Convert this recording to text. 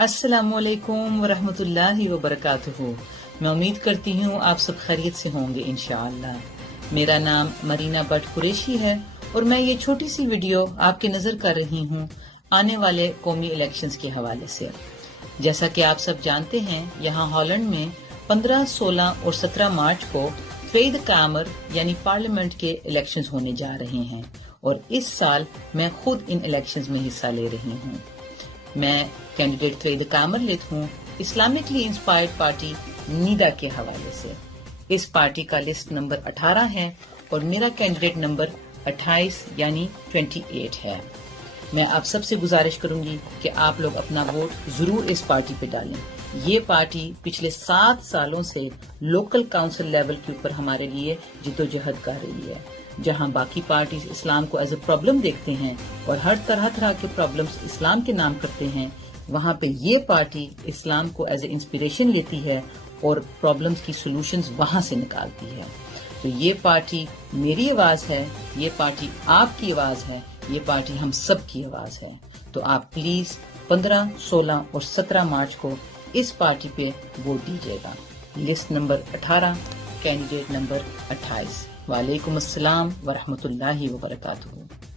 अस्सलामुअलैकुम वरहमतुल्लाहि वबरकातुहू। मैं उम्मीद करती हूँ आप सब खैरियत से होंगे इंशाअल्लाह। मेरा नाम मरीना बट कुरैशी है और मैं ये छोटी सी वीडियो आपके नजर कर रही हूँ आने वाले कौमी इलेक्शंस के हवाले से। जैसा कि आप सब जानते हैं, यहाँ हॉलैंड में 15, 16 और 17 मार्च को tweede कामर यानी पार्लियामेंट के इलेक्शंस होने जा रहे हैं और इस साल मैं खुद इन इलेक्शंस में हिस्सा ले रही हूँ। मैं कैंडिडेट tweede कामरलिद हूँ इस्लामिकली इंस्पायर्ड पार्टी नीदा के हवाले से। इस पार्टी का लिस्ट नंबर 18 है और मेरा कैंडिडेट नंबर 28 यानी 28 है। मैं आप सबसे गुजारिश करूंगी कि आप लोग अपना वोट जरूर इस पार्टी पे डालें। ये पार्टी पिछले 7 सालों से लोकल काउंसिल लेवल के ऊपर हमारे लिए जिद्दोजहद कर रही है। जहां बाकी पार्टीज इस्लाम को एज ए प्रॉब्लम देखते हैं और हर तरह के प्रॉब्लम्स इस्लाम के नाम करते हैं, वहां पे ये पार्टी इस्लाम को एज ए इंस्पिरेशन लेती है और प्रॉब्लम्स की सॉल्यूशंस वहां से निकालती है। तो ये पार्टी मेरी आवाज है, ये पार्टी आपकी आवाज है, ये पार्टी हम सब की आवाज है। तो आप प्लीज 15, 16 और 17 मार्च को इस पार्टी पे वोट दीजिएगा। List number 18, candidate number 28। वालेकुम अस्सलाम वरहमतुल्लाहि वबरकातुहू।